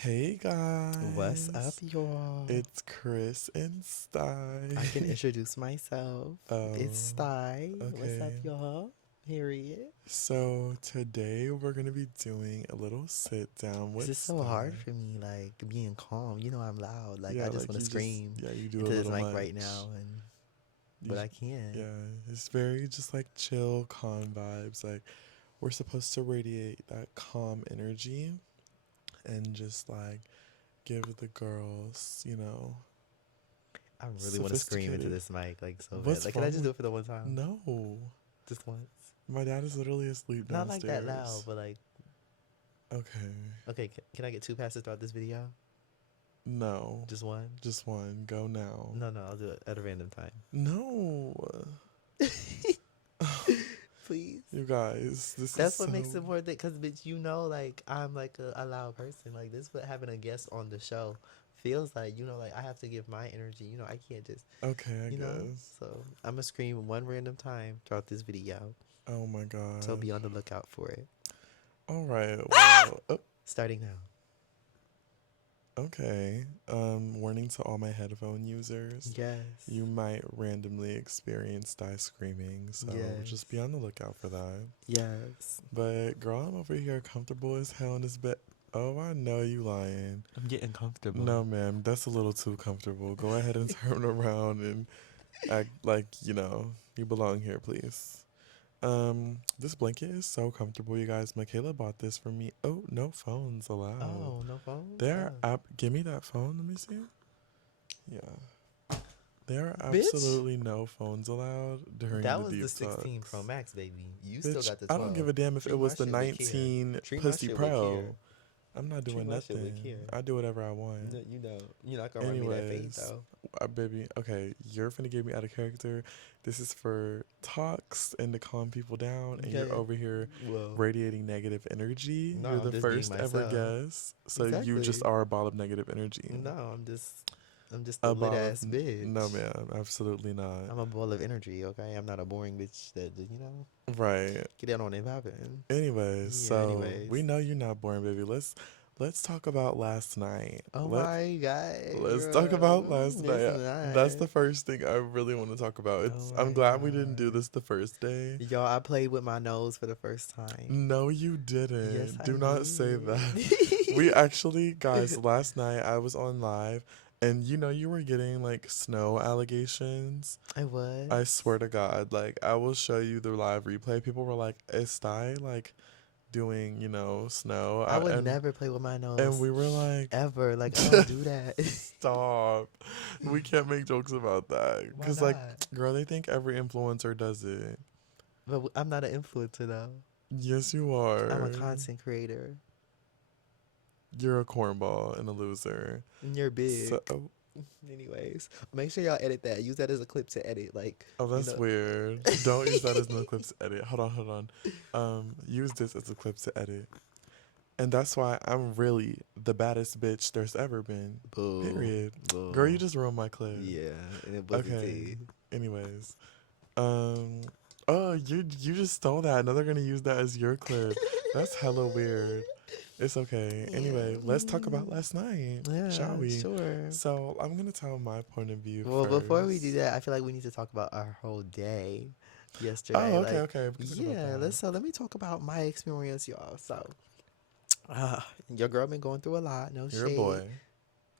Hey What's up, guys, y'all? it's Chris and I can Stei. introduce myself. It's Oh, Stei. What's up, okay. y'all? Period. So today we're gonna be doing a little sit down This with is so hard Stei. for me, like being calm. I'm loud. Like Yeah, I just like want to scream you do a into this little mic right much. now, and You, but I can't. yeah, it's very just like chill, calm vibes. Like we're supposed to radiate that calm energy and just like give the girls, I really want to scream into sophisticated. this mic, like so bad. What's Like, can I wrong just do with? it for the one time? No. Just once. My dad is literally asleep Not like that loud, downstairs. but like, Okay. okay. Can I get two passes throughout this video? No. Just one? Just one. Go now. No, no. I'll do it at a random time. No. Please. You guys, this is That's what makes so. it more because bitch, like I'm like a loud person. Like this, what having a guest on the show feels like. Like I have to give my energy. I can't just, Okay, I you know. guess. So I'm gonna scream one random time throughout this video. Oh my So be on gosh. the lookout for it. Alright, well. Oh, Starting now. okay. Warning to all my headphone users. Yes. You might randomly experience die screaming, so just be Yes. on the lookout for that. Yes. But girl, I'm over here comfortable as hell in this bed. Oh, I know you lying. I'm getting comfortable. No, ma'am, that's a little too comfortable. Go ahead and turn around and act like, you belong here, please. This blanket is so comfortable, you guys. Michaela bought this for me. Oh, no phones allowed. Oh, no phones. There, Oh, give me that phone. Let me see. Yeah, there are bitch. absolutely no phones allowed during That the was the deep 16 Pro talks. Max, baby. You still Bitch, got the I don't give 12. a damn if it Treat my was the shit with care. 19 Treat my Pussy shit with care. Pro. I'm not Treat doing my shit with nothing. care. I do whatever I want. No, you're not gonna run me that fade Anyways, though. baby, okay, you're finna get me out of character. This is for talks and to calm people down, and you're Okay. over here Well, radiating negative energy. no, You're I'm the just being first ever myself. guest, so you just Exactly. are a ball of negative energy. No, I'm just a A lit ball of ass no, bitch. ma'am, absolutely not. I'm a ball of energy. Okay, I'm not a boring bitch that Right. get down on it popping. Anyways, Yeah. so we Anyways. know you're not boring, baby. Let's talk about last night. Oh my god, Let's talk about girl, last it's night. That's not. the first thing I really want to talk about. Oh I'm my glad we didn't do god. this the first day. Y'all, I played with my nose for the first time. No, you Yes, didn't. I Do not say that. did. We actually, guys, last night I was on live and you were getting like snow allegations. I was. I swear to God, like I will show you the live replay. People were like, "Is Sty like doing, snow?" I would And never play with my and nose we were like, ever. Like, I don't do that. "Stop. We can't make jokes about that." Why Cuz like, not? girl, they think every influencer does it. But I'm not an influencer, though. Yes, you I'm a are. content creator. You're a cornball and a loser. And you're So, big. Anyways, make sure y'all edit that. Use that as a clip to edit. Like, oh, you that's know. weird. Don't use that as no clips to edit. Hold on, hold on. Use this as a clip to edit. And that's why I'm really the baddest bitch there's ever been. Boo. Period. Girl, you Boo. just ruined my clip. Yeah, and it wasn't Okay. tea. Anyways. Um oh, you just stole that. Now they're gonna use that as your clip. That's hella weird. It's okay. Yeah. Anyway, let's talk about last night, shall Yeah, we? sure. So I'm gonna tell my point of view Well, before we do first. that, I feel like we need to talk about our whole day Oh, yesterday. okay, Like, okay. We can talk about yeah, that. let me talk about my experience, y'all. So, your girl been going through a lot. No You're a shade. boy.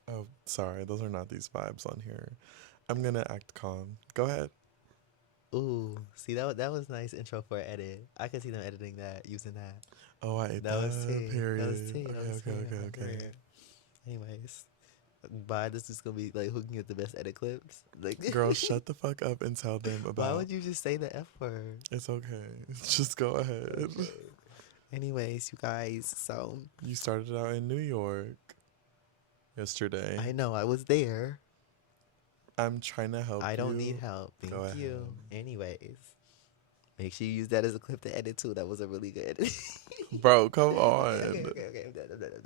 Oh, sorry, those are not these vibes on here. I'm gonna act calm. Go ahead. Ooh, see that was nice intro for an edit. I could see them editing that, using that. Oh, I ate That was that. tea. That was Period. tea. That Okay, was okay, tea. okay, Okay, okay. period. Anyways, bye. This is gonna be like hooking you with the best edit clips. Like, Girl, shut the fuck up and tell them why about. would you just say the F word? It's okay. Just go ahead. Okay. Anyways, you guys, so You started out in New York yesterday. I know I was there. I'm trying to help I don't need you. help. Go Thank ahead. you. Anyways, make sure you use that as a clip to edit too. That was a really good edit. Bro, come Okay, on. okay, okay. I'm done. I'm done. I'm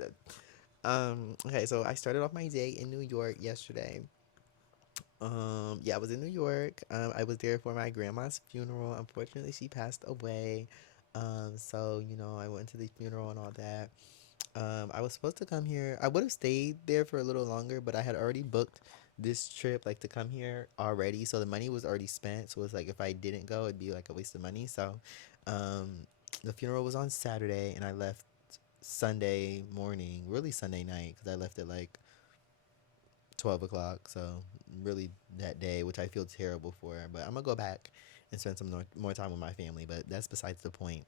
done. Okay, so I started off my day in New York yesterday. Yeah, I was in New York. I was there for my grandma's funeral. Unfortunately, she passed away. So I went to the funeral and all that. I was supposed to come here. I would have stayed there for a little longer, but I had already booked this trip like to come here already, so the money was already spent. So it's like if I didn't go, it'd be like a waste of money. So, um, the funeral was on Saturday, and I left Sunday morning, really Sunday night, because I left at like 12 o'clock. So really that day, which I feel terrible for. But I'm gonna go back and spend some more time with my family. But that's besides the point.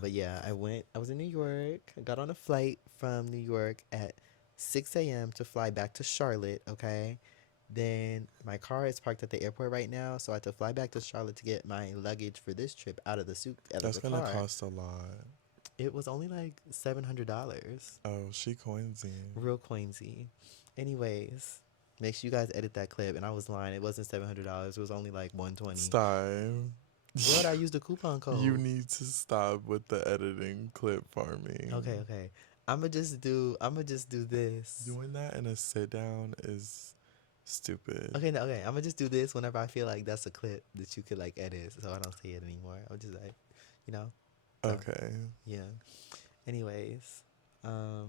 But yeah, I went. I was in New York. I got on a flight from New York at 6 a.m. to fly back to Charlotte. Okay. Then my car is parked at the airport right now, so I had to fly back to Charlotte to get my luggage for this trip out of That's the gonna car. cost a lot. It was only like $700. Oh, she coinsy. Real coinsy. Anyways, make sure you guys edit that clip. And I was lying. It wasn't $700. It was only like 120. Stop. What? I used the coupon You code. need to stop with the editing clip farming. Okay, okay. I'ma just do this. Doing that in a sit down is stupid. Okay, no, okay. I'ma just do this whenever I feel like that's a clip that you could like edit, so I don't say it anymore. I'm just like, you know. So Okay. yeah. Anyways, um,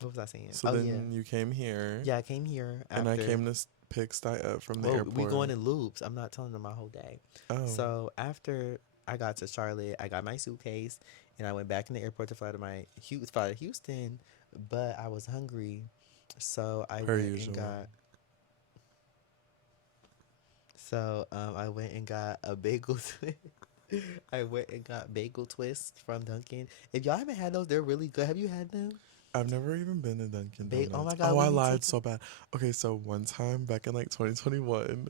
what was I saying? So Oh yeah, then you came here, yeah. I came here and I after. came to pick Stei up from the Well, we airport. going in loops. I'm not telling them my whole day. Oh, So after I got to Charlotte, I got my suitcase and I went back in the airport to fly to Houston, but I was hungry, so per usual. I went and got a bagel. I went and got bagel twists from Dunkin'. If y'all haven't had those, they're really good. Have you had them? I've never even been to Dunkin' Oh Donuts. my god, Oh, we I need to. lied so bad. Okay, so one time back in like 2021,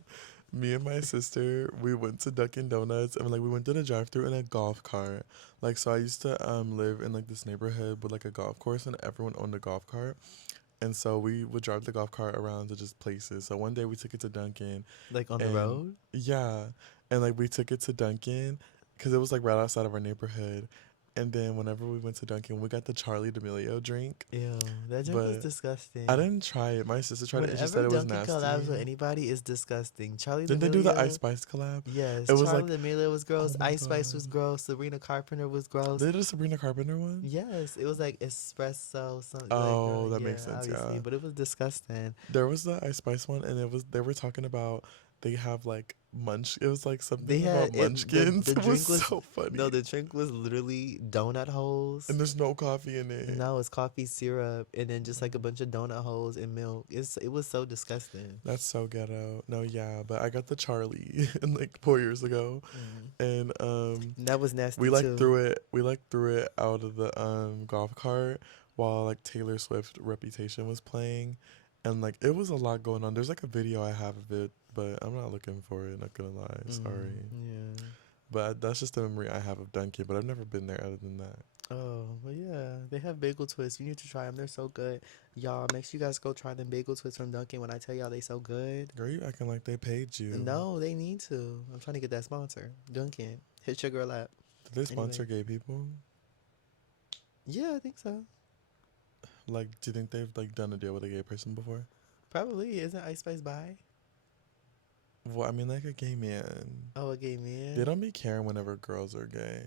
me and my sister, we went to Dunkin' Donuts and like we went to the drive-thru in a golf cart. Like so I used to live in like this neighborhood with like a golf course and everyone owned a golf cart. And so we would drive the golf cart around to just places. So one day we took it to Dunkin'. Like on the And road? yeah, and like we took it to Dunkin' because it was like right outside of our neighborhood. And then whenever we went to Dunkin', we got the Charlie D'Amelio drink, Ew, that drink was but I disgusting. didn't try it. My sister tried it and she Whenever said it was Dunkin' collabs nasty. with anybody, is disgusting. Charlie Didn't they do the Ice D'Amelio, Spice collab? yes. It was like, Charlie D'Amelio was oh gross. my Ice Spice god. was gross. Sabrina Carpenter was gross. They did a Sabrina Carpenter one? Yes, it was like espresso, something like Oh, that yeah, makes sense, obviously, yeah. but it was disgusting. There was the Ice Spice one and it was they were talking about they have like munch it was like They something had about it. munchkins. The It was drink was so funny. no, the drink was literally donut holes. And there's no coffee in it. No, it's coffee syrup and then just like a bunch of donut holes and milk. It was so disgusting. That's so ghetto. No, yeah, but I got the Charlie and like 4 years ago, Mm. and That was nasty we like too. threw it out of the golf cart while like Taylor Swift Reputation was playing, and like it was a lot going on. There's like a video I have of it, but I'm not looking for it. Not gonna lie, Mm, sorry. yeah. But that's just the memory I have of Dunkin'. But I've never been there other than that. Oh, well, yeah. They have bagel twists. You need to try them. They're so good. Y'all, make sure you guys go try them bagel twists from Dunkin' when I tell y'all they so good. Girl, you acting like they paid you. No, they need to. I'm trying to get that sponsor. Dunkin'. Hit your girl up. Did they sponsor Anyway. gay people? Yeah, I think so. Like, do you think they've like done a deal with a gay person before? Probably. Isn't Ice Spice bi? Well, I mean, like a gay man. Oh, a gay They man? don't be caring whenever girls are gay.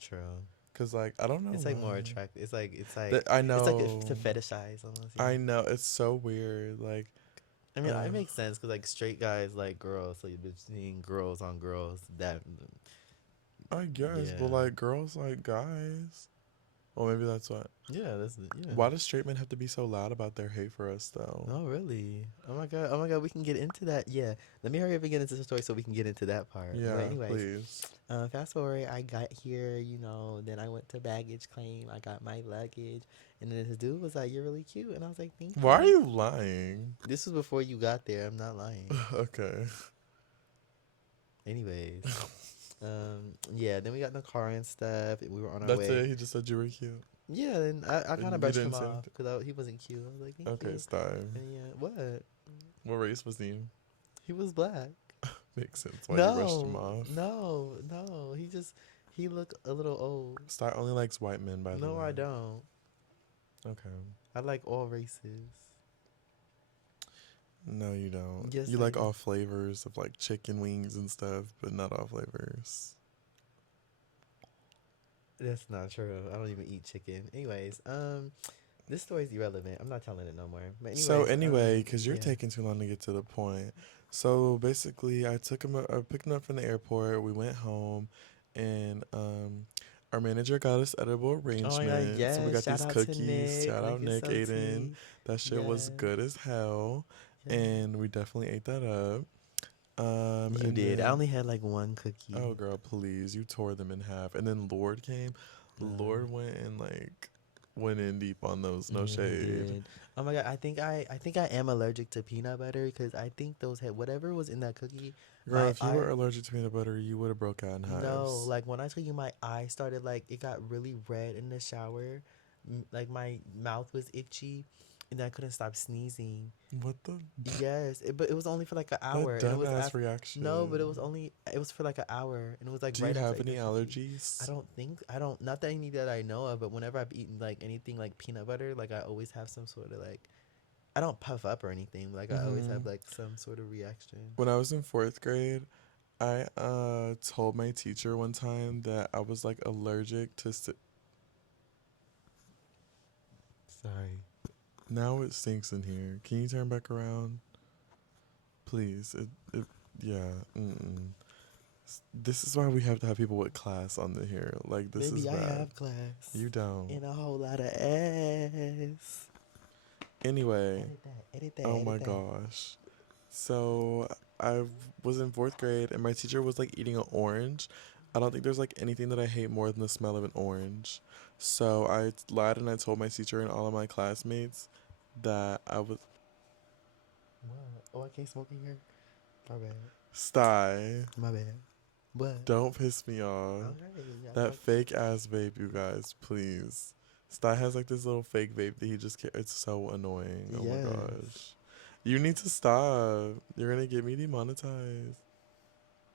True. Cause like I don't know It's like more why. attractive. I It's like know. to fetishize almost. You I know? know it's so weird. Like, I mean, uh, it makes sense because like straight guys like girls, so you've been seeing girls on girls. That I guess, but yeah, like girls like guys. Well, maybe that's what. yeah, yeah. Why does straight men have to be so loud about their hate for us though? Oh really? Oh my god, we can get into that. Yeah, let me hurry up and get into the story so we can get into that part. But Yeah, anyways, please. fast forward, I got here. Then I went to baggage claim. I got my luggage, and then this dude was like, "You're really cute," and I was like, "Thank Why are you." you lying? This was before you got there. I'm not lying. Okay. Anyways, yeah. Then we got in the car and stuff. And we were on our That's way. it. He just said you were cute. Yeah, and I kind You of brushed him didn't say off anything. because he wasn't cute. I was like, thank Okay, you. stop. And yeah, what? What race was he? He was black. Makes sense why you rushed him No, off. no. He looked a little old. Sty only likes white men, by the No, way. I don't. Okay. I like all races. No, you don't. Yes, You I like do. all flavors of like chicken wings and stuff, but not all flavors. That's not true. I don't even eat chicken. Anyways, this story's irrelevant. I'm not telling it no more. But So anyways, anyway, because you're yeah. taking too long to get to the point. So basically, I picked him up from the airport. We went home, and our manager got us edible Oh my god, arrangements. We yes. got Shout these out to cookies. Nick. Shout out Nick is Nick, so Aiden. tea. That shit was Yes. good as hell, Yes. and we definitely ate that up. You And did. I then only had like one cookie. oh girl, please, you tore them in half. And then Lord came. Uh, Lord went and like went in deep on those. No yeah, he shade. did. Oh my god, I think I am allergic to peanut butter because I think those had whatever was in that cookie. Girl, My if you eye, were allergic to peanut butter, you would have broke out in no, hives. like when I told you, my eye started like it got really red in the shower. Like my mouth was itchy, and I couldn't stop sneezing. What the Yes, but it was only for like an hour, that and it was dumbass after. No, but reaction. it was for like an hour, and it was like Do you right after I have ate any the cookie. allergies? I don't, not that any that I know of, but whenever I've eaten like anything like peanut butter, like I always have some sort of like, I don't puff up or anything. Like I always Hmm. have like some sort of reaction. When I was in fourth grade, I told my teacher one time that I was like allergic to. Sorry. Now it stinks in here. Can you turn back around, please? Yeah. Mm-mm. This is why we have to have people with class on the here. Like this is Maybe I bad. have class You don't. and a whole lot of ass. Anyway, Edit that. Edit that. oh my Edit that. gosh. So I was in fourth grade and my teacher was like eating an orange. I don't think there's like anything that I hate more than the smell of an orange. So I lied and I told my teacher and all of my classmates that I was What? Oh, I can't smoke in here. My bad. Stei. My bad. What? Don't piss me off. Alright. That fake ass vape, you guys, please. Stei has like this little fake vape that he just it's so annoying. Oh my Yes. gosh. You need to stop. You're gonna get me demonetized.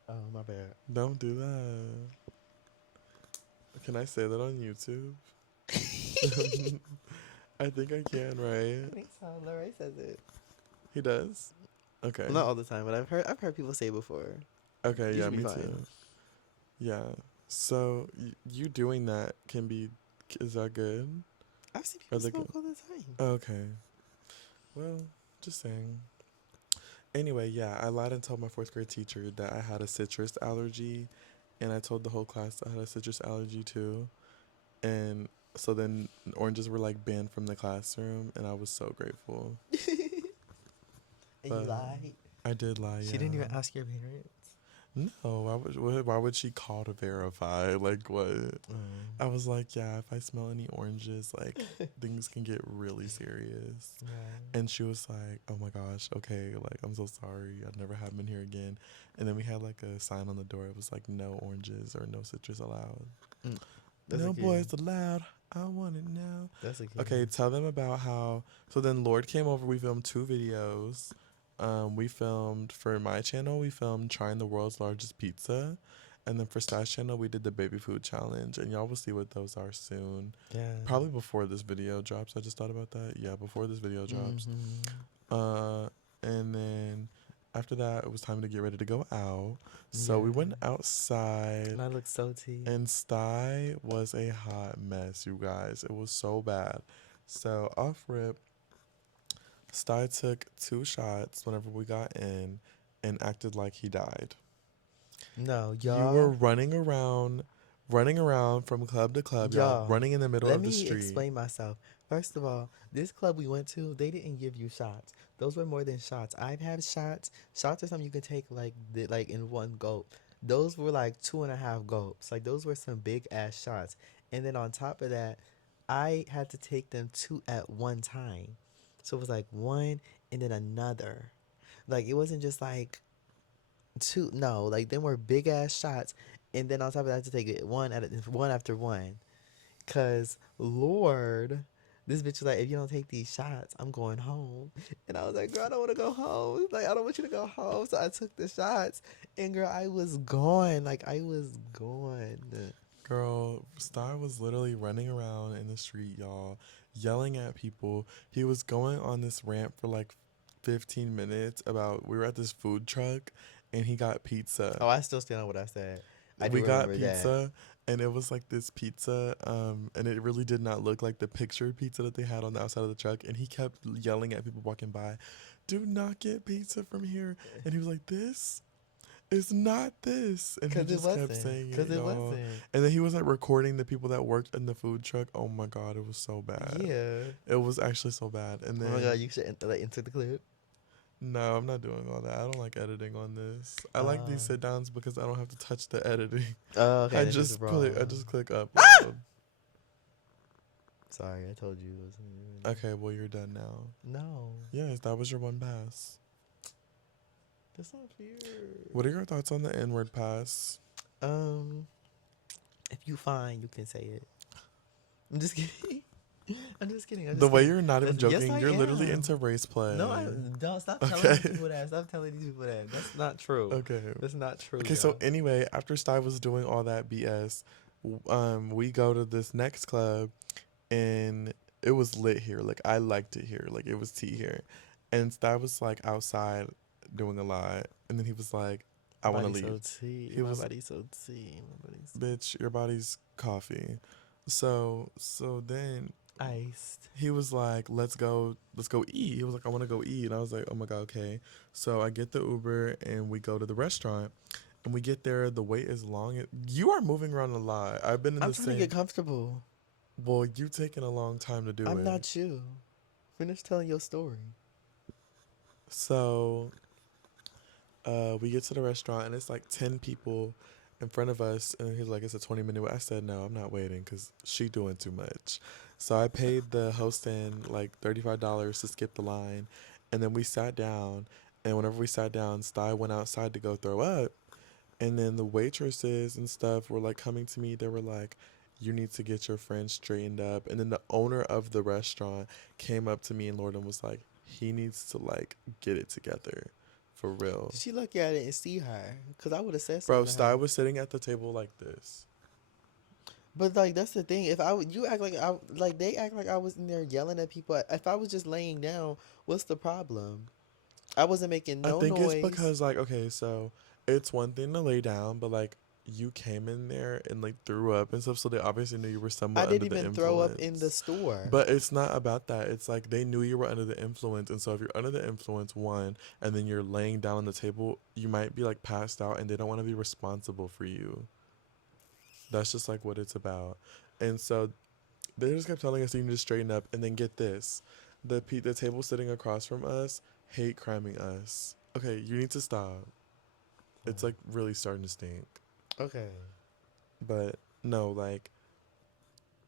Oh, my bad. Don't do that. Can I say that on YouTube? I think I can, right? I think so. Lorraine says it. He does? Okay. Not all the time, but I've heard people say it before. Okay, You yeah, should be me fine. too. Yeah. So, you doing that can be, is that good? I've seen Or people like, smoke all the time. okay. Well, just saying. Anyway, yeah, I lied and told my fourth grade teacher that I had a citrus allergy, and I told the whole class I had a citrus allergy too. And so then oranges were like banned from the classroom, and I was so grateful. And you But lied. I did lie, She didn't yeah. even ask your parents. No, why would she call to verify? Like, what? I was like, yeah, if I smell any oranges, like, things can get really serious. Right. And she was like, oh my gosh, okay, like, I'm so sorry. I'd never have them in here again. And then we had, like, a sign on the door. It was like, no oranges or no citrus allowed. Mm. That's No okay. boys allowed. I want it now. That's okay. Okay, tell them about how. So then Lord came over. We filmed 2 videos. We filmed for my channel. We filmed trying the world's largest pizza, and then for Stash channel we did the baby food challenge. And y'all will see what those are soon. Yeah. Probably before this video drops. I just thought about that. Yeah, before this video drops. And then after that it was time to get ready to go out. So we went outside. And I look so tea. And Stei was a hot mess, you guys. It was so bad. So off rip, Stei took 2 shots whenever we got in and acted like he died. No, You y'all. were running around from club to club, y'all, running in the middle of the street. Let me explain myself. First of all, this club we went to, they didn't give you shots. Those were more than shots. I've had shots. Shots are something you can take like in one gulp. Those were like 2.5 gulps. Like those were some big ass shots. And then on top of that, I had to take them 2 at one time. So it was like one and then another. Like it wasn't just like 2. No, like them were big ass shots. And then on top of that, I had to take it one after one. Cause Lord, this bitch was like, if you don't take these shots, I'm going home. And I was like, girl, I don't want to go home. Like, I don't want you to go home. So I took the shots, and girl, I was gone. Like, I was gone. Girl, Star was literally running around in the street, y'all, yelling at people. He was going on this rant for like 15 minutes about we were at this food truck and he got pizza. Oh, I still stand on what I said. I do we got remember that. pizza, and it was like this pizza, and it really did not look like the picture pizza that they had on the outside of the truck. And he kept yelling at people walking by, "Do not get pizza from here." And he was like, "This is not this," and he Cause it just kept wasn't. saying it, Cause it y'all. wasn't. And then he was like recording the people that worked in the food truck. Oh my god, it was so bad. Yeah. It was actually so bad. And Oh my god, then you should like enter the clip. no, I'm not doing all that. I don't like editing on this. I like these Uh, sit downs because I don't have to touch the editing. oh, okay, I this is just put it. I wrong. just click upload. Sorry, I told you it wasn't. Okay, well you're done now. No, Yes, that was your one pass. that's not fair. What are your thoughts on the N-word pass? Um, if you find, you can say it. I'm just kidding. I'm just kidding. I'm The just way kidding. you're not even Yes, joking, I you're literally am. into race play. No, I don't. Stop telling Okay. these people that. Stop telling these people that. That's not true. Okay. That's not true. Okay, so anyway, after Stei was doing all that BS, we go to this next club, and it was lit here. Like I liked it here. Like it was tea here, and Stei was like outside doing a lot, and then he was like, "I want to leave." So tea. He My was, body's so tea. My body's "Bitch, your body's coffee." So then iced. he was like, let's go eat." He was like, "I want to go eat," and I was like, "Oh my god, okay." So I get the Uber and we go to the restaurant. And we get there, the wait is long. You are moving around a lot. I've been in I'm the trying to same. get comfortable. Well, you taking a long time to do I'm it. not you. Finish telling your story. So, we get to the restaurant and it's like 10 people in front of us, and he's like, "It's a 20-minute wait." I said, "No, I'm not waiting because she doing too much." So I paid the host in like $35 to skip the line, and then we sat down. And whenever we sat down, Sty went outside to go throw up. And then the waitresses and stuff were like coming to me. They were like, "You need to get your friend straightened up." And then the owner of the restaurant came up to me and Lord and was like, "He needs to like get it together, for real." Did she look at it and see her? Because I would have said Bro, something to Sty her. was sitting at the table like this. But like that's the thing. If you act like I like they act like I was in there yelling at people. If I was just laying down, what's the problem? I wasn't making I no think it's noise. because like, okay, so it's one thing to lay down, but like you came in there and like threw up and stuff, so they obviously knew you were I somewhat under didn't the even throw up in the influence. store. But it's not about that. It's like they knew you were under the influence, and so if you're under the influence, one, and then you're laying down on the table, you might be like passed out, and they don't want to be responsible for you. That's just like what it's about. And so they just kept telling us you need to straighten up, and then get this, the table sitting across from us hate criming us. Okay, you need to stop. It's like really starting to stink. Okay. But no, like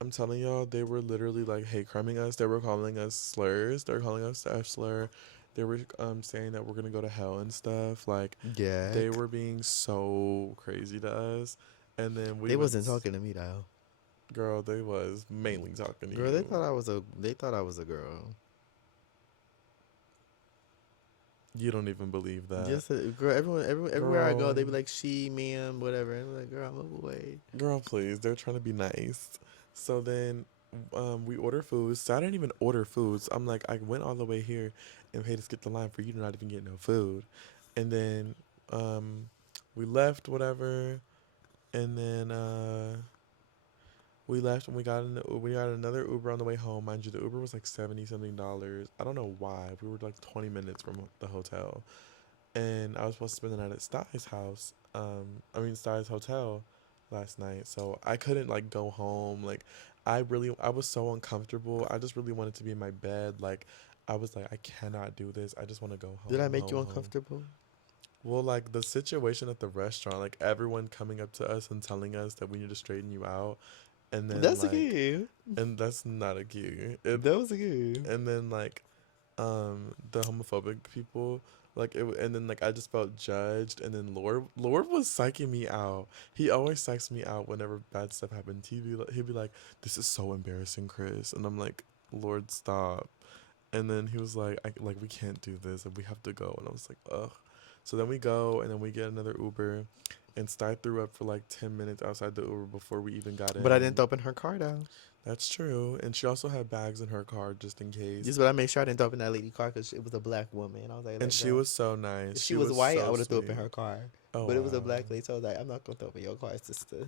I'm telling y'all, they were literally like hate criming us. They were calling us slurs. They were calling us the F slur. They were saying that we're gonna go to hell and stuff. Like Yeah. they were being so crazy to us. And then we They went, wasn't talking to me though. girl, they was mainly talking to Girl, you. they thought I was a girl. You don't even believe that. Just girl, everywhere I go, they be Girl. like she, ma'am, whatever. And I'm like, girl, move away. Girl, please. They're trying to be nice. So then we order food. So I didn't even order foods. I'm like, I went all the way here and paid to skip the line for you to not even get no food. And then we left, whatever. And then we left and we got another Uber on the way home. Mind you, the Uber was like $70 something. I don't know why. We were like 20 minutes from the hotel. And I was supposed to spend the night at Stei's house. Stei's hotel last night. So I couldn't like go home. Like I was so uncomfortable. I just really wanted to be in my bed. Like I was like, I cannot do this. I just want to go home. Did I make you home. uncomfortable? Well, like the situation at the restaurant, like everyone coming up to us and telling us that we need to straighten you out, and then That's a like, key. and that's not a cue. That was a key. And then like, the homophobic people, like and then like I just felt judged, and then Lord was psyching me out. He always psychs me out whenever bad stuff happens. He'd be like, "This is so embarrassing, Chris," and I'm like, "Lord, stop." And then he was like, like we can't do this, and we have to go. And I was like, ugh. So then we go, and then we get another Uber, and Sty threw up for like 10 minutes outside the Uber before we even got in. But I didn't open her car down. That's true. And she also had bags in her car just in case. Just but I made sure I didn't open that lady car because it was a black woman. I was like, And she was so nice. if she was white, so I would have threw up in sweet. her car. Oh But it was a wow. black lady, so I was like, I'm not gonna throw away your car, sister.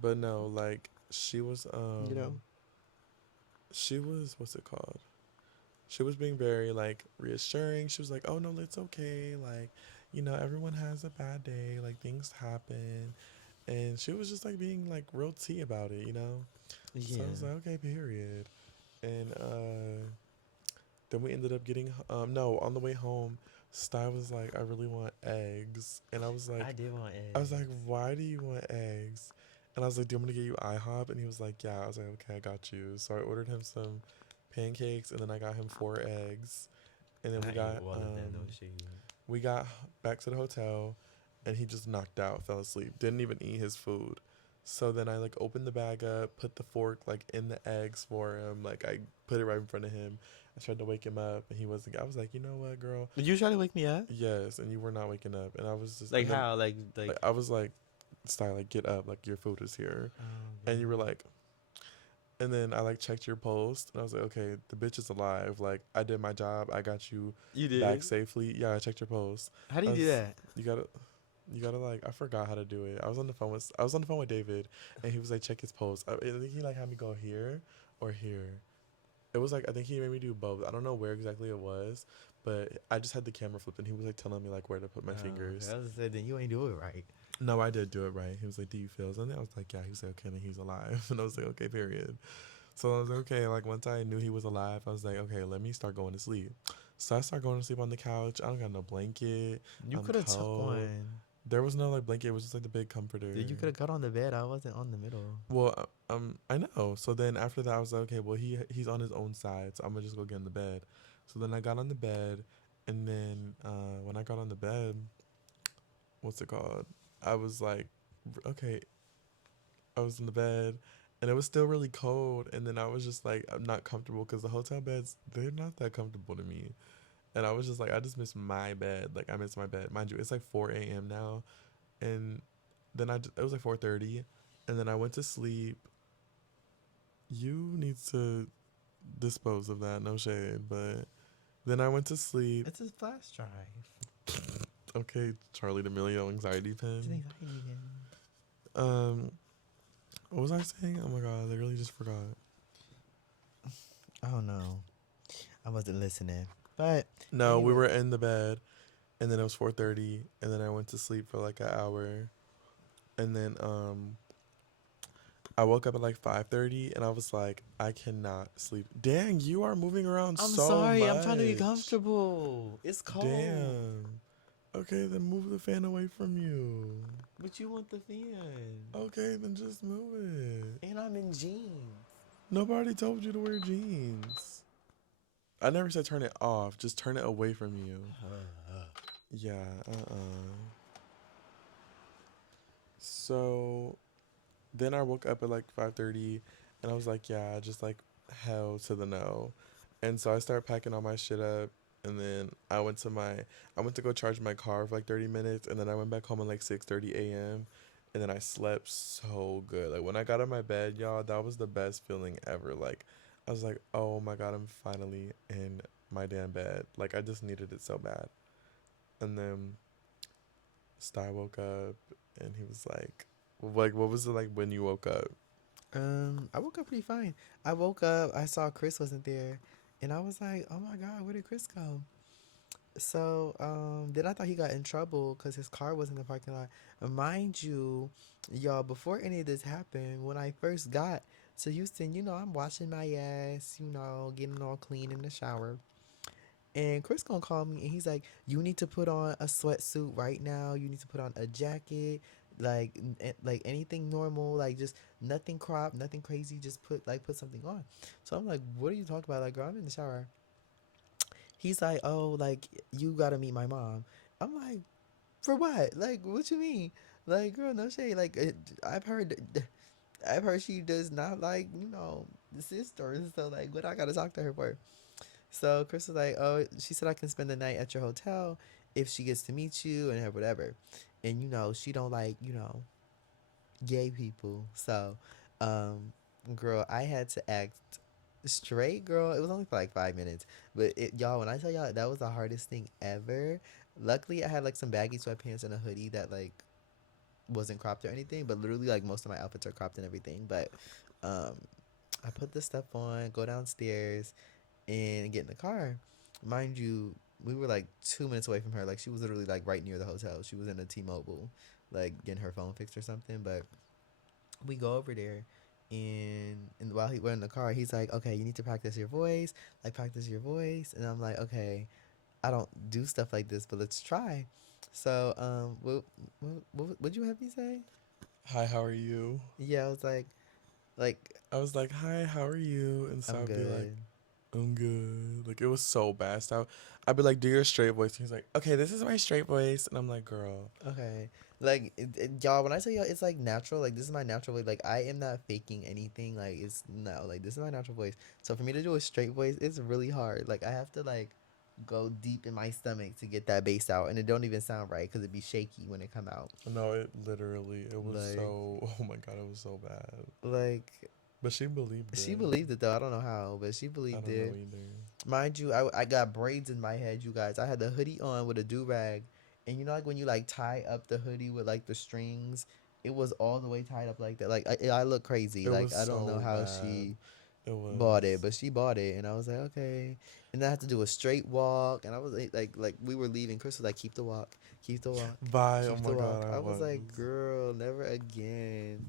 But no, like she was You know? she was what's it called? She was being very like reassuring. She was like, "Oh no, it's okay. Like, everyone has a bad day. Like things happen." And she was just like being like real tea about it. So I was Yeah. like, "Okay, period." And then we ended up getting no, on the way home, Sty was like, "I really want eggs." And I did want I was like, eggs. "Why do you want eggs?" And I was like, "Do you want me to get you IHOP?" And he was like, "Yeah." I was like, "Okay, I got you." So I ordered him some pancakes, and then I got him 4 eggs, and then I ate all of them, no shade. we got back to the hotel, and he just knocked out, fell asleep, didn't even eat his food. So then I like opened the bag up, put the fork like in the eggs for him, like I put it right in front of him. I tried to wake him up, and he wasn't. I was like, "You know what, girl? Did you try to wake me up? Yes." And you were not waking up, and I was just, Like and then how? like I was like, "Style, like get up, like your food is here," Oh and you were god. like, and then I like checked your post, and I was like, "Okay, the bitch is alive. Like I did my job. I got you You back did? safely." Yeah, I checked your post. How do I you do was, that? you gotta, like I forgot how to do it. I was on the phone with David, and he was like, "Check his post." I think he like had me go here or here. It was like I think he made me do both. I don't know where exactly it was, but I just had the camera flipped, and he was like telling me like where to put my Oh, okay. fingers. I was saying then you ain't do it right. No, I did do it right. He was like, "Do you feel something?" I was like, "Yeah." He was like, "Okay," and he's alive, and I was like, "Okay, period." So I was like, okay. Like once I knew he was alive, I was like, okay, let me start going to sleep. So I start going to sleep on the couch. I don't got no blanket. You I'm could have took cold. one. There was no like blanket. It was just like the big comforter. Dude, you could have got on the bed. I wasn't on the middle. Well, I know. So then after that, I was like, okay, well he's on his own side, so I'm gonna just go get in the bed. So then I got on the bed, and then when I got on the bed, what's it called? I was like, okay, I was in the bed, and it was still really cold. And then I was just like, I'm not comfortable because the hotel beds, they're not that comfortable to me. And I was just like, I just miss my bed. Like I miss my bed. Mind you, it's like 4 a.m. now, and then it was like 4:30, and then I went to sleep. You need to dispose of that. No shade, but then I went to sleep. It's a flash drive. Okay, Charlie D'Amelio anxiety It's an pen. anxiety pen. Um, what was I saying? Oh my god, I literally just forgot. I don't know. I wasn't listening. But No, we anyway, were in the bed, and then it was 4:30, and then I went to sleep for like an hour, and then I woke up at like 5:30, and I was like, I cannot sleep. Dang, you are moving around I'm so sorry. I'm trying to be much. comfortable. It's cold. Damn. Okay, then move the fan away from you. But you want the fan. Okay, then just move it. And I'm in jeans. Nobody told you to wear jeans. I never said turn it off. Just turn it away from you. Yeah. So then I woke up at like 5:30, and I was like, yeah, just like hell to the no. And so I started packing all my shit up, and then I went to go charge my car for like 30 minutes, and then I went back home at like 6:30 a.m. and then I slept so good. Like when I got out of my bed, y'all, that was the best feeling ever. Like I was like, "Oh my God, I'm finally in my damn bed." Like I just needed it so bad. And then Sty woke up, and he was like, what was it like when you woke up? I woke up pretty fine. I woke up, I saw Chris wasn't there, and I was like, "Oh my god, where did Chris go?" So, then I thought he got in trouble because his car was in the parking lot. Mind you, y'all, before any of this happened, when I first got to Houston, I'm washing my ass, getting all clean in the shower. And Chris gonna call me and he's like, "You need to put on a sweatsuit right now. You need to put on a jacket, like anything normal, like just nothing cropped, nothing crazy. Just put something on." So I'm like, "What are you talking about?" Like, girl, I'm in the shower. He's like, "Oh, like you gotta meet my mom." I'm like, "For what? Like, what you mean?" Like, girl, no shade. Like, I've heard, I've heard she does not like the sisters. So like, what I gotta talk to her for? So Chris was like, "Oh, she said I can spend the night at your hotel if she gets to meet you and whatever." And she don't like gay people. So, um, girl, I had to act straight, girl. It was only for like 5 minutes, but y'all, when I tell y'all that was the hardest thing ever. Luckily, I had like some baggy sweatpants and a hoodie that like wasn't cropped or anything, but literally like most of my outfits are cropped and everything. But um, I put this stuff on, go downstairs, and get in the car. Mind you, we were like 2 minutes away from her. Like she was literally like right near the hotel. She was in a T-Mobile, like getting her phone fixed or something. But we go over there, and while we're in the car, he's like, "Okay, you need to practice your voice. Like practice your voice." And I'm like, "Okay, I don't do stuff like this, but let's try." So, what would you have me say? Hi, how are you? Yeah, I was like, I was like, hi, how are you? And so I'm I'd be like, good. I'm good. Like, it was so bad. So I'd be like, do your straight voice. And he's like, okay, this is my straight voice. And I'm like, girl, Okay. Like, y'all, when I tell y'all it's like natural, like, this is my natural voice. Like, I am not faking anything. Like, it's no, like, this is my natural voice. So, for me to do a straight voice, it's really hard. Like, I have to, like, go deep in my stomach to get that bass out. And it don't even sound right because it be shaky when it come out. no, it literally, it was Like, so, oh my God, it was so bad. like, But she believed she it. believed it, though. I don't know how, but she I believed don't know it. either. Mind you, I got braids in my head, you guys. I had the hoodie on with a do rag, and you know, like when you like tie up the hoodie with like the strings, it was all the way tied up like that. Like I look crazy. It Like was I don't know so how bad. she It bought it, was. but she bought it, and I was like, okay. And then I had to do a straight walk, and I was like we were leaving. Chris was like, keep the walk, keep the walk, Bye. Oh keep the my God, walk. I I was was. like, girl, never again.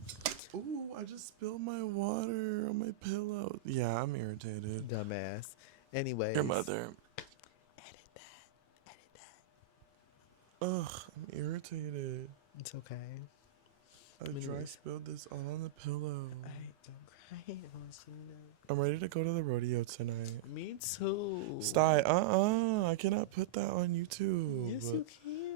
Ooh, I just spilled my water on my pillow. Yeah, I'm irritated. Dumbass. Your Anyways, mother. edit that. Edit that. Ugh, I'm irritated. It's okay. I dry Anyways. spilled this all on the pillow. I don't cry. I want you to know. I'm ready to go to the rodeo tonight. Me too. Stei, I cannot put that on Yes, YouTube. you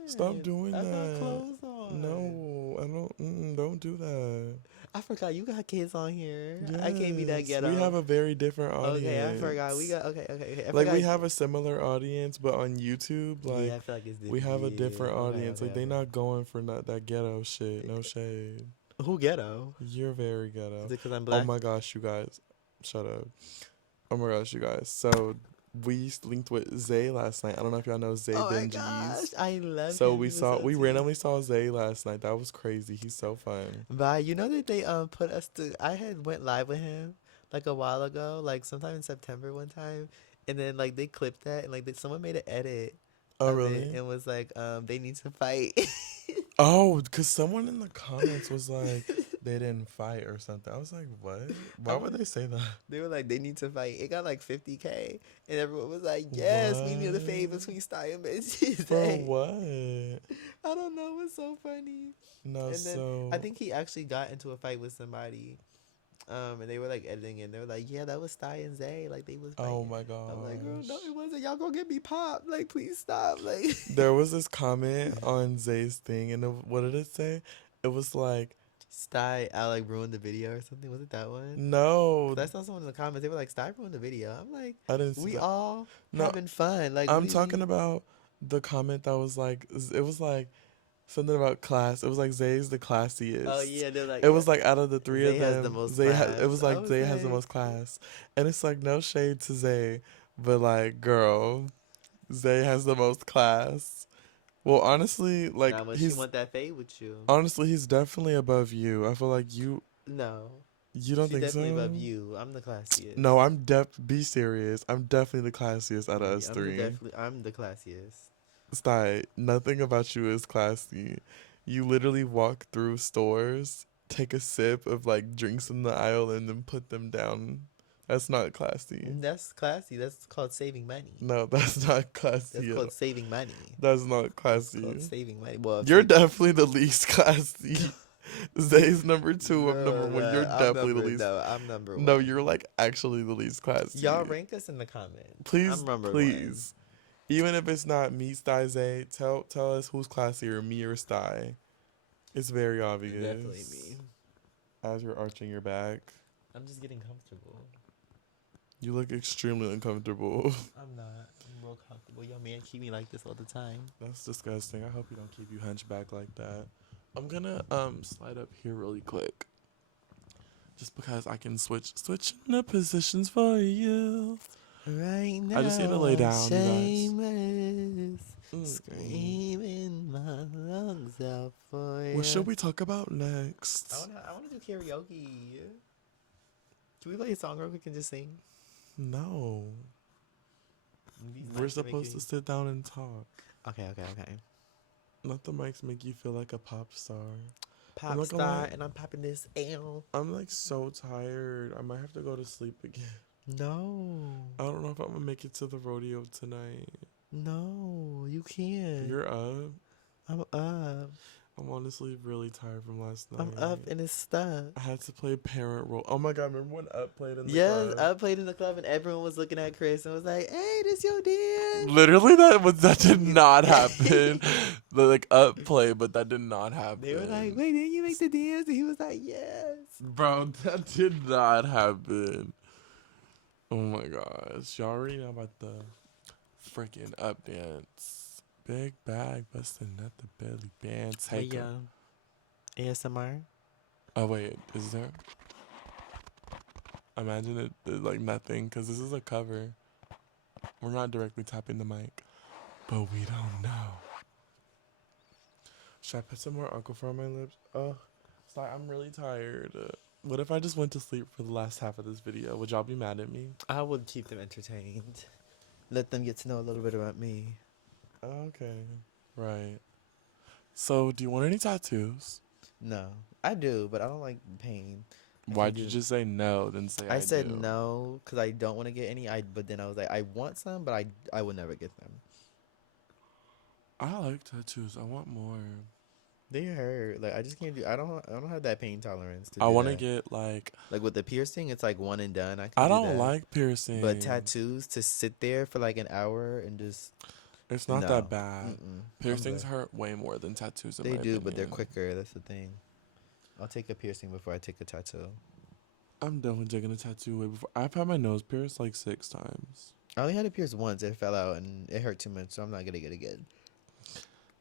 Stop can. doing I got that. clothes on. No, I don't. Don't do that. I forgot you got kids on here. I can't be that Yes, we have ghetto. a very different Okay, I forgot. We audience. got okay. I Like forgot. we have a similar audience, but on YouTube, Yeah, like I feel like it's we different. have a different Yeah. Okay. audience. Like they Okay. not going for not that ghetto shit. No shade. Who ghetto? You're very Is ghetto. it because I'm Oh black? my gosh, you guys. Shut up. Oh my gosh, you guys. So we linked with Zay last night. I don't know if y'all know Zay Oh my gosh, Benjis. I love So him. He was so we cute. randomly saw Zay last night. That was crazy. He's so fun. But you know that they put us to. I had went live with him like a while ago, like sometime in September one time, and then like they clipped that and like someone made an edit Oh of it really? and was like they need to fight. Oh, because someone in the comments was like they didn't fight or something. I was like, what? Why I'm would like, they say that? they were like they need to fight. It got like 50K, and everyone was like, yes, we need a fade What? between Stei and bitches. For Hey, what? I don't know. It was so funny. No, And then I so think he actually got into a fight with somebody. And they were like editing it. And they were like, "Yeah, that was Stei and Zay. Like they was oh fighting." my I'm like, "Girl, no, gosh. it wasn't. Y'all gonna get me popped. Like, please stop." Like, There was this comment on Zay's thing, and what did it say? It was like, Stei, I like ruined the video or something. Was it that one? no, Cause I saw someone in the comments. They were like, "Stei ruined the video." I'm like, I didn't see "We that. all No, having fun. Like, I'm talking we about the comment that was like, it was like something about class. It was like Zay's the oh classiest. yeah, they're like, It was like out of the three Zay of has the them, most Zay it class." was I like was Zay has the like, most class, and it's like no shade to Zay, but like girl, Zay has the most class. Well, honestly, like "Not when she want that fade with you." he's definitely above you. I feel like No, you don't she think definitely above so? you. I'm the classiest. No, be serious. I'm definitely the classiest out of us I'm the three. definitely I'm the classiest. Sty, nothing about you is classy. You literally walk through stores, take a sip of like drinks in the aisle, and then put them down. That's not classy. That's classy. That's called saving money. No, that's not That's classy at all. called saving money. That's not That's called classy. saving money. Well, You're save. definitely the least classy. Zay's number two of number No, one. You're no, definitely the least. I'm number No, one. you're like actually the least classy. Y'all rank us in the comments. I'm Please, number one. please. Even if it's not me, Sty Zay, tell us who's classier, me or Sty. It's very Definitely obvious. me. As you're arching your back, I'm just getting comfortable. you look extremely uncomfortable. I'm not. I'm real comfortable. Your man keep me like this all the time. That's disgusting. I hope you don't keep you hunchback like that. I'm gonna slide up here really quick, just because I can switch the positions for you. Right now, I just need to lay I'm down, you guys. shameless. Mm-mm. Screaming my lungs out for What should you. we talk about next? I wanna do karaoke. Can we play a song real quick and just sing? No. These We're mics are supposed making. to sit down and talk. Okay. Not the mics make you feel like a pop star. I'm Pop not gonna star, lie. and I'm popping this L. I'm like so tired. I might have to go to sleep again. No, I don't know if I'm gonna make it to the rodeo tonight. no, you can't. You're up. I'm up. I'm honestly really tired from last I'm up night. and it's stuck. I had to play parent role. Oh my god, remember when Up played in the Yes, club? I played in the club and everyone was looking at Chris and was like, "Hey, this your dance." Literally, that did not happen. Like Up play, but that did not They were like, happen. "Wait, didn't you make the dance?" And he was like, "Yes." Bro, that did not happen. Oh my gosh. Y'all already know about the freaking Up dance. Big bag busting at the belly band. But Take 'em. yeah, ASMR. Oh wait, is there? Imagine it like nothing, because this is a cover. We're not directly tapping the mic, but we don't know. Should I put some more alcohol on my lips? Oh, it's like I'm really tired. What if I just went to sleep for the last half of this video? Would y'all be mad at me? I would keep them entertained. Let them get to know a little bit about me. Okay, right. So, do you want any tattoos? No, I do, but I don't like pain. I can't Why'd you do. just say no, then say I I said do? no because I don't want to get any. But then I was like, I want some, but I would never get them. I like tattoos. I want more. They hurt. Like I just can't do. I don't have that pain tolerance to I do want to that. get like. Like with the piercing, it's like one and done. I can I do don't that. like But piercings. tattoos to sit there for like an hour and just It's not that no. bad. Mm-mm. I'm Piercings good. hurt way more than tattoos, in They my do, but they're opinion. quicker. That's the thing. I'll take a piercing before I take a tattoo. I'm definitely taking a tattoo way before. I've had my nose pierced like 6 times. I only had it pierced once. It fell out and it hurt too much, so I'm not gonna get it again.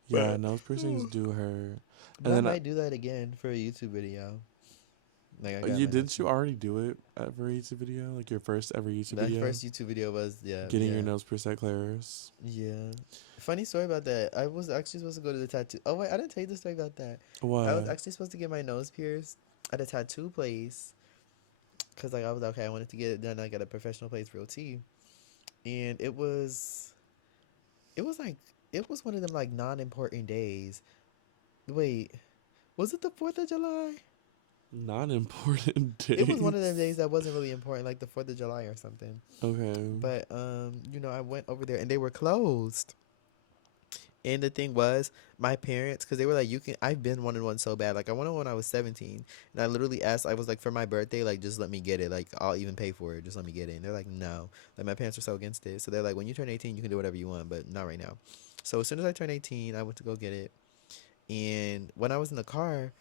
Yeah, But nose piercings do hurt. but And I then might do that again for a YouTube video. Like I got you my nose didn't you pierced. already do it for a YouTube video? Like your first ever YouTube That video? first YouTube video was Getting your nose pierced at Claire's. yeah. Funny story about that. I was actually supposed to go to the tattoo. Oh wait, I didn't tell you the story about that. I was What? actually supposed to get my nose pierced at a tattoo place because like I was okay. I wanted to get it done like at a professional place, real tea, and it was like it was one of them like non-important days. Wait, was it the 4th of July? Not important It was one of them days. days that wasn't really important, like the 4th of July or something. Okay. But I went over there and they were closed. And the thing was, my parents, because they were like, you can, I've been wanting one so bad. Like, I wanted one when I was 17. And I literally asked, I was like, for my birthday, like, just let me get it. Like, I'll even pay for it. Just let me get it. And they're like, no. Like, my parents were so against it. So they're like, when you turn 18, you can do whatever you want, but not right now. So as soon as I turned 18, I went to go get it. And when I was in the car,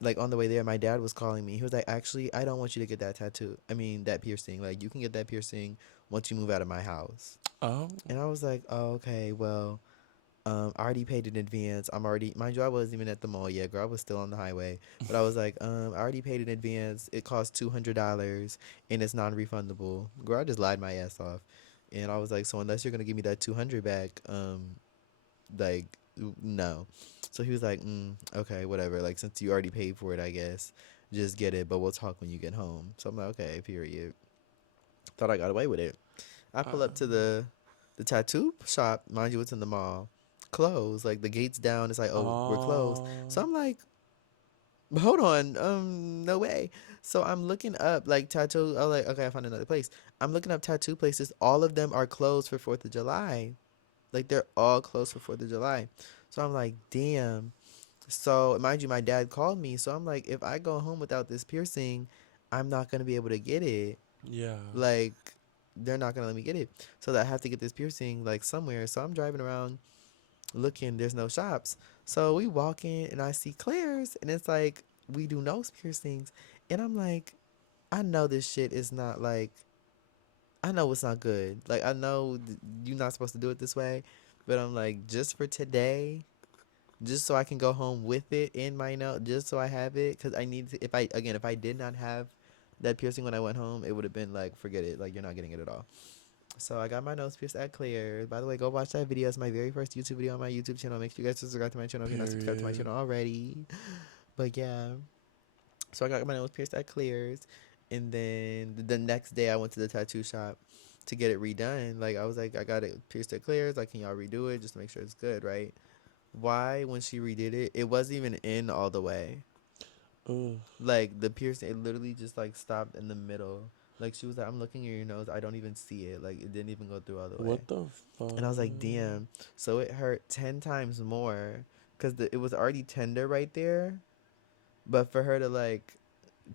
like, on the way there, my dad was calling me. He was like, actually, I don't want you to get that tattoo. I mean, that piercing. Like, you can get that piercing once you move out of my house. Oh. And I was like, oh, okay, well. I already paid in advance. I'm already, mind you, I wasn't even at the mall yet, girl. I was still on the highway. But I was like, I already paid in advance. It cost $200 and it's non-refundable. Girl, I just lied my ass off. And I was like, so unless you're gonna give me that 200 back, like, no. So he was like, okay, whatever. Like, since you already paid for it, I guess just get it. But we'll talk when you get home. So I'm like, okay, period. Thought I got away with it. I pull up to the tattoo shop. Mind you, it's in the mall. Closed. Like the gates down. It's like, oh, we're closed. Oh. So I'm like, hold on. No way. So I'm looking up like tattoo. Oh, like okay, I found another place. I'm looking up tattoo places. All of them are closed for 4th of July. Like they're all closed for 4th of July. So I'm like, damn. So mind you, my dad called me. So I'm like, if I go home without this piercing, I'm not gonna be able to get it. Yeah. Like they're not gonna let me get it. So I have to get this piercing like somewhere. So I'm driving around looking, there's no shops. So we walk in and I see Claire's and it's like we do nose piercings. And I'm like, I know this shit is not like I know it's not good. Like I know you're not supposed to do it this way. But I'm like, just for today, just so I can go home with it in my nose, just so I have it. Cause I need to, if I did not have that piercing when I went home, it would have been like, forget it. Like you're not getting it at all. So I got my nose pierced at Claire's. By the way, go watch that video. It's my very first YouTube video on my YouTube channel. Make sure you guys subscribe to my channel if you're not subscribed to my Period. channel already. But yeah, so I got my nose pierced at Claire's, and then the next day I went to the tattoo shop to get it redone. Like I was like, I got it pierced at Claire's. Like, can y'all redo it just to make sure it's good, right? Why, when she redid it, it wasn't even in all the way. Ugh. Like the piercing, it literally just like stopped in the middle. Like she was like, I'm looking at your nose. I don't even see it. Like it didn't even go through all the way. What the And I was like, fuck? damn. So it hurt 10 times more because it was already tender right there. But for her to like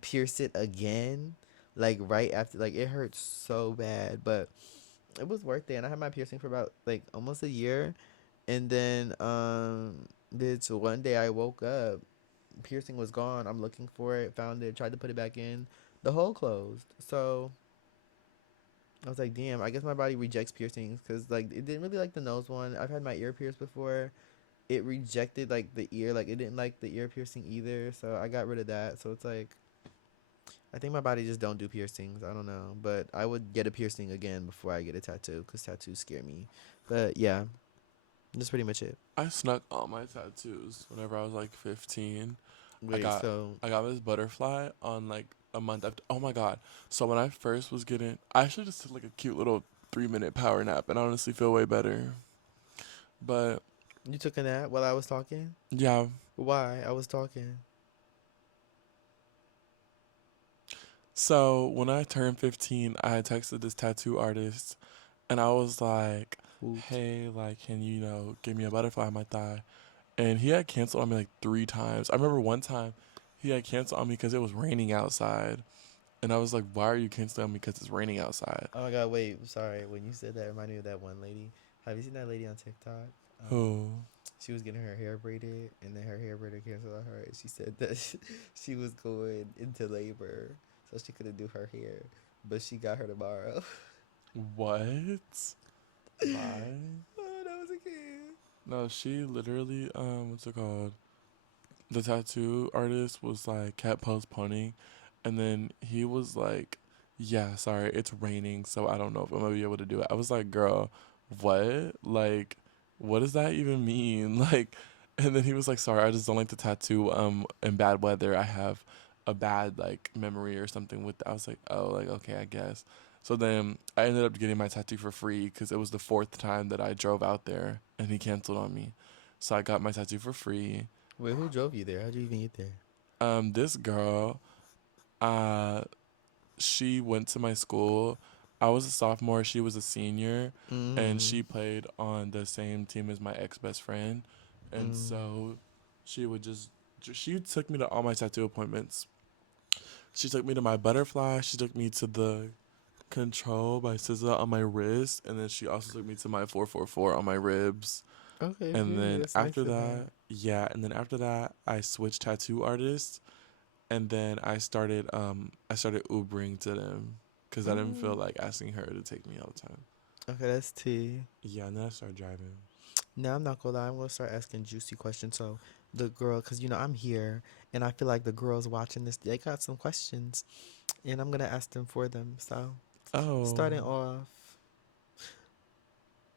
pierce it again, like right after, like it hurt so bad. But it was worth it. And I had my piercing for about like almost a year. And then, bitch, one day I woke up, piercing was gone. I'm looking for it, found it, tried to put it back in. The hole closed. So I was like, damn, I guess my body rejects piercings because like it didn't really like the nose one. I've had my ear pierced before. It rejected like the ear, like it didn't like the ear piercing either. So I got rid of that. So it's like I think my body just don't do piercings. I don't know, but I would get a piercing again before I get a tattoo because tattoos scare me. But yeah, that's pretty much it. I snuck all my tattoos whenever I was like 15. I Wait, got so I got this butterfly on like a month after. Oh my god! So when I first was getting, I actually just took like a cute little 3 minute power nap, and I honestly feel way better. But you took a nap while I was talking? yeah, Why? I was talking. so when I turned 15, I had texted this tattoo artist, and I was like, Woot. "Hey, like, can you, give me a butterfly on my thigh?" And he had canceled on me like 3 times. I remember one time he had canceled on me because it was raining outside. And I was like, why are you canceling on me because it's raining outside? Oh my god, wait, sorry. When you said that, it reminded me of that one lady. Have you seen that lady on TikTok? Who? She was getting her hair braided, and then her hair braider canceled on her. And she said that she was going into labor, so she couldn't do her hair, but she got her tomorrow. What? Bye. Oh, that was a kid. No, she literally, what's it called? The tattoo artist was like, kept postponing. And then he was like, yeah, sorry, it's raining, so I don't know if I'm gonna be able to do it. I was like, girl, what? Like, what does that even mean? Like, and then he was like, sorry, I just don't like to tattoo in bad weather. I have a bad like memory or something with that. I was like, oh, like okay, I guess. So then I ended up getting my tattoo for free because it was the fourth time that I drove out there and he canceled on me. So I got my tattoo for free. Wait, who drove you there? How'd you even get there? This girl, uh, she went to my school. I was a sophomore, she was a senior, and Mm-hmm. she played on the same team as my ex best friend. And Mm. so she would she took me to all my tattoo appointments. She took me to my butterfly, she took me to the control by SZA on my wrist, and then she also took me to my 444 on my ribs. Okay, And period. then That's nice after of her. that, yeah, and then after that, I switched tattoo artists, and then I started Ubering to them because I didn't feel Oh, like asking her to take me all the time. okay, that's tea. Yeah, and then I started driving. Now I'm not gonna lie. I'm gonna start asking juicy questions. So the girl, cause I'm here, and I feel like the girls watching this, they got some questions, and I'm gonna ask them for them. So starting Oh. off,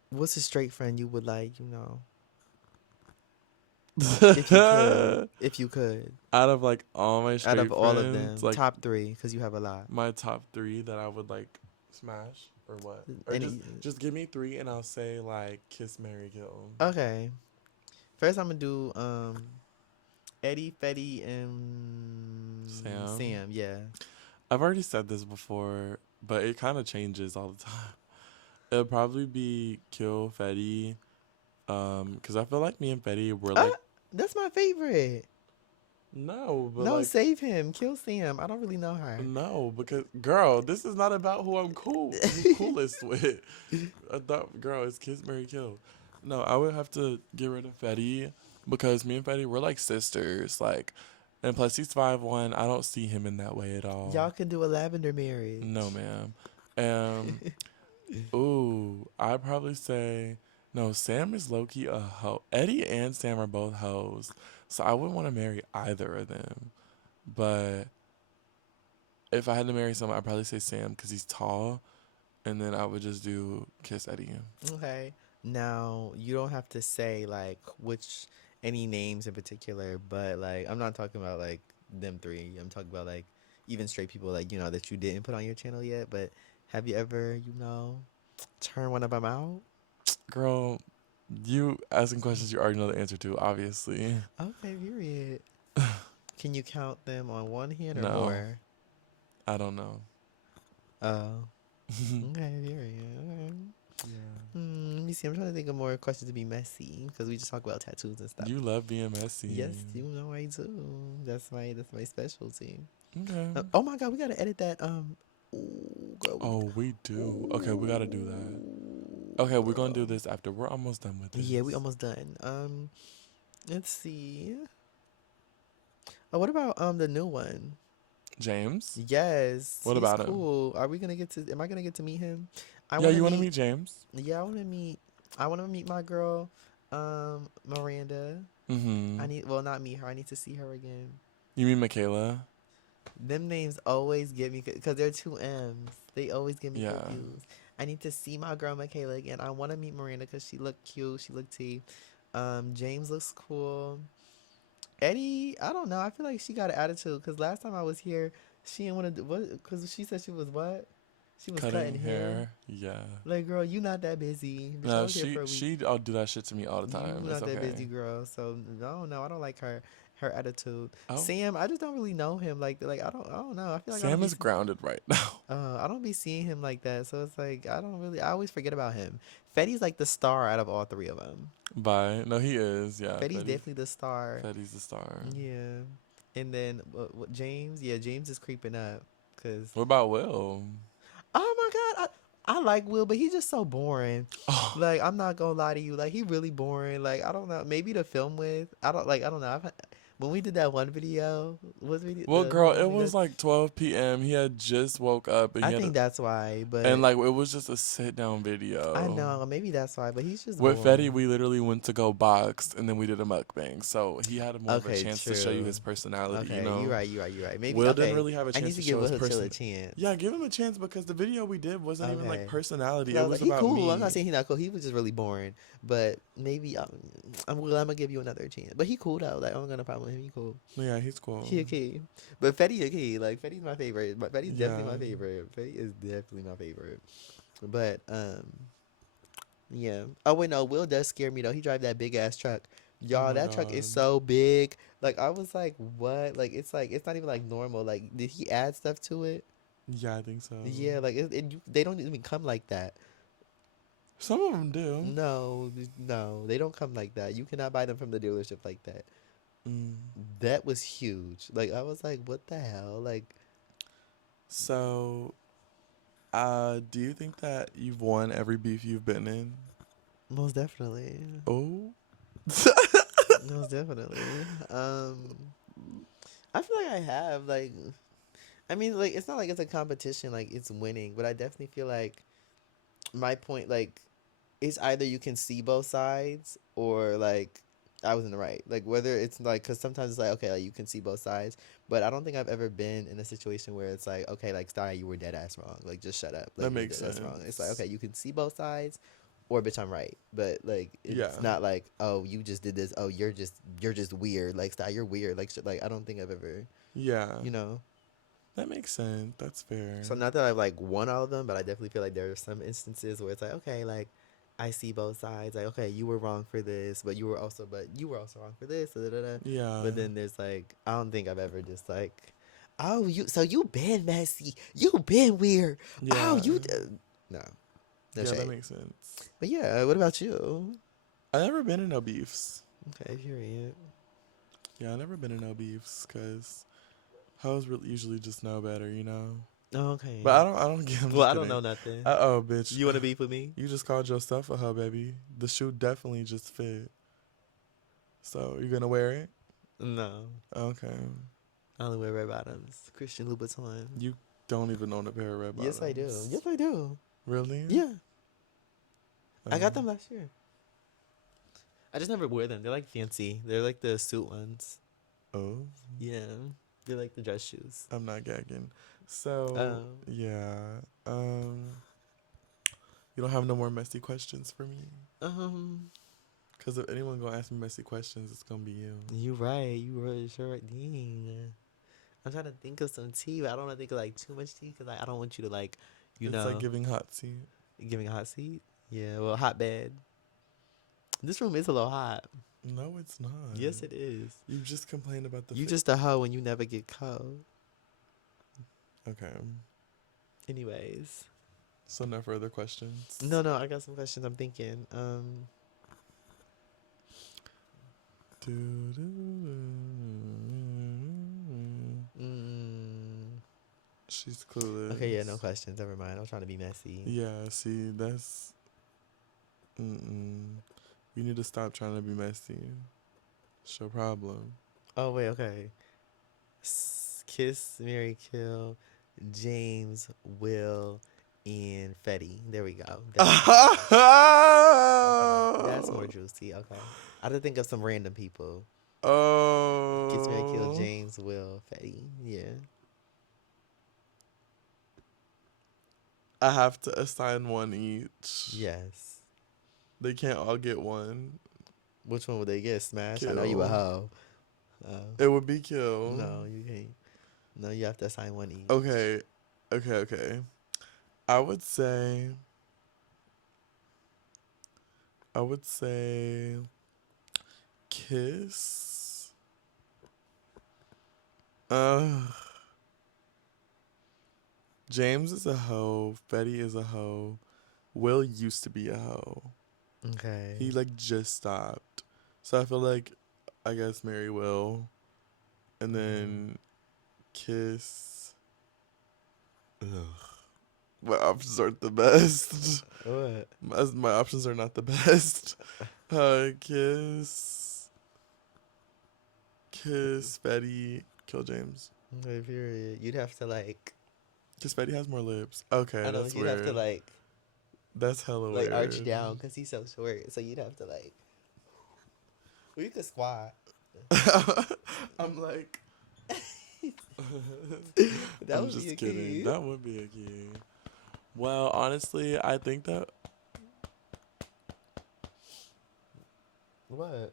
what's a straight friend you would like? If you could, if you could, Out of like all my out of straight all of friends, them, like top three, cause you have a lot. my top three that I would like smash or what? Or just Any? just give me three and I'll say like kiss Mary kill. Okay. First, I'm gonna do Eddie, Fetty, and Sam. Sam. Yeah. I've already said this before, but it kind of changes all the time. It'll probably be kill Fetty, because I feel like me and Fetty were Uh, like that's my favorite. no, but No, like save him. Kill Sam. I don't really know her. no, because girl, this is not about who who coolest with. I thought, girl, it's kiss Mary kill. No, I would have to get rid of Fetty because me and Fetty we're like sisters, like, and plus he's 5'1". I don't see him in that way at all. Y'all can do a lavender No, marriage. ma'am. Um, ooh, I'd probably say no. Sam is low key a hoe. Eddie and Sam are both hoes, so I wouldn't want to marry either of them. But if I had to marry someone, I'd probably say Sam because he's tall and then I would just do Kiss Eddie. Okay. Now you don't have to say like which any names in particular, but like I'm not talking about like them three. I'm talking about like even straight people like that you didn't put on your channel yet. But have you ever turn one of them out? Girl, you asking questions you already know the answer to, obviously. Okay, period. Can you count them on one hand or No, more? I don't know. Oh, okay, period. Okay. Yeah. Let me see. I'm trying to think of more questions to be messy because we just talk about tattoos and stuff. You love being messy. Yes, you know I do. That's my specialty. Okay. Oh my god, we gotta edit that. Ooh, girl, Oh, we do. Okay, we gotta do that. ooh, Okay, we're gonna do girl. this after. We're almost done with Yeah, we this. almost done. Let's see. Oh, what about the new one? James? Yes, What he's about him? cool. Are we gonna get to? Am I gonna get to meet him? I Yeah, want to you wanna meet. meet James? Yeah, I want to meet. I want to meet my girl, Miranda. Mm-hmm. I need. Well, not meet her. I need to see her again. You mean Michaela? Them names always get me because they're two M's. They always get me Yeah. confused. I need to see my girl Michaela again. I want to meet Miranda because she looked cute. She looked tea. James looks cool. Eddie, I don't know. I feel like she got an attitude because last time I was here, she didn't want to do what? Because she said she was what? She was cutting Cutting hair. hair. Yeah. Like, girl, you not that busy. Bitch, I No, was here she for a week. she I'll do that shit to me all the You time. It's not that busy, okay. girl. So no, I don't like her attitude. Oh, Sam, I just don't really know him. Like I don't know. I feel like I don't Sam be. is grounded right now. I don't be seeing him like that, so it's like I don't really. I always forget about him. Fetty's like the star out of all three of them. Bye. No, he is. Yeah, Fetty's definitely the star. Fetty's the star. Yeah, and then what James? Yeah, James is creeping up. Cause What about Will? oh my god, I like Will, but he's just so boring. Oh, Like I'm not gonna lie to you, like he really boring. Like I don't know, maybe to film with. I don't know. When we did that one video, was we well, the girl, one it we did? was like 12 p.m. He had just woke up and I he had, think that's why, and but like it was just a sit down I video. know maybe that's why. But he's just With Fetty, boring. we literally went to go box and then we did a mukbang. So he had more of a Okay, chance to show you true. his personality, you Okay, you're know? right. You're right. You're right. Maybe Will didn't okay. really have a I need chance to to give show his Will Chill a person. chance. Yeah, give him a chance because the video we did wasn't even like Okay. personality. Cause I It was like, was he about cool. I'm not me. saying he not cool. He was just really boring. But maybe I'm gonna give you another chance. But he cool though. Like I'm gonna problem with him. He cool. Yeah, he's cool. He a key. But Fetty a key. Like Fetty's my favorite. But Fetty's Yeah. definitely my favorite. Fetty is definitely my favorite. But yeah. Oh wait, no. Will does scare me though. He drive that big ass truck. Oh Y'all, my that truck is God. so big. Like I was like, what? Like it's not even like normal. Like did he add stuff to it? Yeah, I think so. Yeah. Like they don't even come like that. Some of them do. No, no, they don't come like that. You cannot buy them from the dealership like that. Mm. That was huge. Like I was like, what the hell? Like So, do you think that you've won every beef you've been in? most definitely. Oh, Most definitely. Um, I feel like I have like I mean like it's not like it's a competition like it's winning, but I definitely feel like my point like it's either you can see both sides or like I was in the right. Like whether it's like cuz sometimes it's like okay, like you can see both sides, but I don't think I've ever been in a situation where it's like okay, like Stei, you were dead ass wrong. Like just shut up. Like that you were makes dead ass wrong. It's like sense. okay, you can see both sides or bitch I'm right. But like Yeah, it's not like oh, you just did this. Oh, you're just weird. Like Stei, you're weird. Like shit, like I don't think I've ever, yeah, you know. that makes sense. That's fair. So not that I've like won all of them, but I definitely feel like there are some instances where it's like, okay, like I see both sides. Like, okay, you were wrong for this, but you were also wrong for this. Da, da, da, da. Yeah, But then there's like, I don't think I've ever just like, oh, you been messy, you been weird. Oh, yeah, no, no yeah, that shade. makes sense. But yeah, what about you? I never been in no beefs. Okay, period. Yeah, I never been in no beefs because hoes really usually just know better, you know. Oh, okay. But I don't get. I'm Well, just I don't kidding. know nothing. Oh, bitch. You want to beef with me? You just called yourself a hoe, baby. The shoe definitely just fit. So you gonna wear it? No, Okay. I only wear red bottoms. Christian Louboutin. You don't even own a pair of red bottoms. Yes, I do. Yes, I do. Really? Yeah. I got Oh. them last year. I just never wear them. They're like fancy. They're like the suit ones. Oh, Yeah. They're like the dress shoes. I'm not gagging. So Oh. yeah. You don't have no more messy questions for me? Um, Because if anyone gonna ask me messy questions, it's gonna be you. you right. You really sure right. Dang. I'm trying to think of some tea, but I don't want to think of like too much tea because like, I don't want you to like, It's like giving hot seat. giving a hot seat. Yeah, well, hot bed. This room is a little hot. No, it's not. Yes, it is. You just complained about the. You just a hoe and you never get cold. Okay. Anyways, So no further questions. no, I got some questions. I'm thinking. She's clueless. Okay, yeah, no questions. Never mind. I was trying to be messy. Yeah, see, that's. You need to stop trying to be messy. It's your problem. Oh wait, okay. Kiss, Mary, kill, James, Will, and Fetty. There we go. That's more juicy. Okay, I had to think of some random people. Oh. Kiss, Mary, kill, James, Will, Fetty. Yeah. I have to assign one each. Yes. They can't all get one. Which one would they get? Smash. Kill. I know you a hoe. It would be kill. No, you can't. No, you have to assign one each. Okay. I would say kiss. James is a hoe. Fetty is a hoe. Will used to be a hoe. Okay. He like just stopped. So I feel like I guess marry Will. And then kiss. Ugh. My options aren't the best. What? My options are not the best. Kiss, Fetty, kill James. Okay, period. You'd have to like. Cause Fetty has more lips. Okay, I know that's you'd weird. have to like That's hella weird. arch down because he's so short. So you'd have to like. Well, you could squat. I'm like. That I'm would just be a kidding. key. That would be a key. Well, honestly, I think that. What?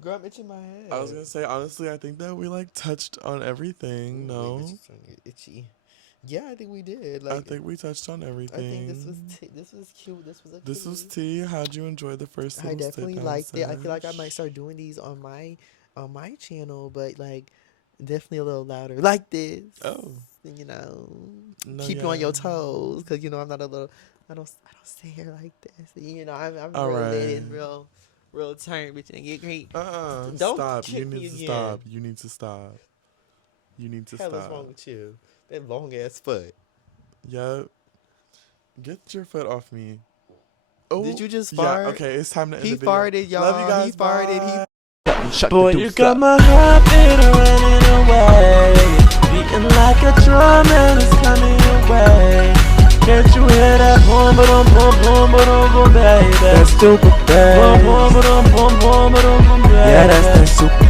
Girl, I'm itching my head. I was gonna say honestly, I think that we like touched on everything. No, Wait, it's starting to get itchy. Yeah, I think we did. Like, I think we touched on everything. I think this was cute. This was a. This was tea. How'd you enjoy the first? I little definitely sit-down liked it. I feel like I sesh? might start doing these on my channel, but like definitely a little louder, like this. Oh, No, keep you on your yeah. toes, cause I'm not a little. I don't stay here like this. I'm All real right. lit and real turn, bitch, and get great. Don't Stop. You kick me need to again. stop. You need to stop. You need to Hell is stop. wrong with you? That long ass foot. Yep. Get your foot off me. Oh, Did you just fart? Yeah. Okay, it's time to end He the video. farted, y'all. Love you guys. He farted. Bye. Boy, you got my heart beating, running away, beating like a drum and it's coming your way. Can't you hear that boom, boom, boom, boom, boom, boom, baby? That's super, baby. Boom, boom, boom, boom, boom, boom, boom, baby. Yeah, that's that super.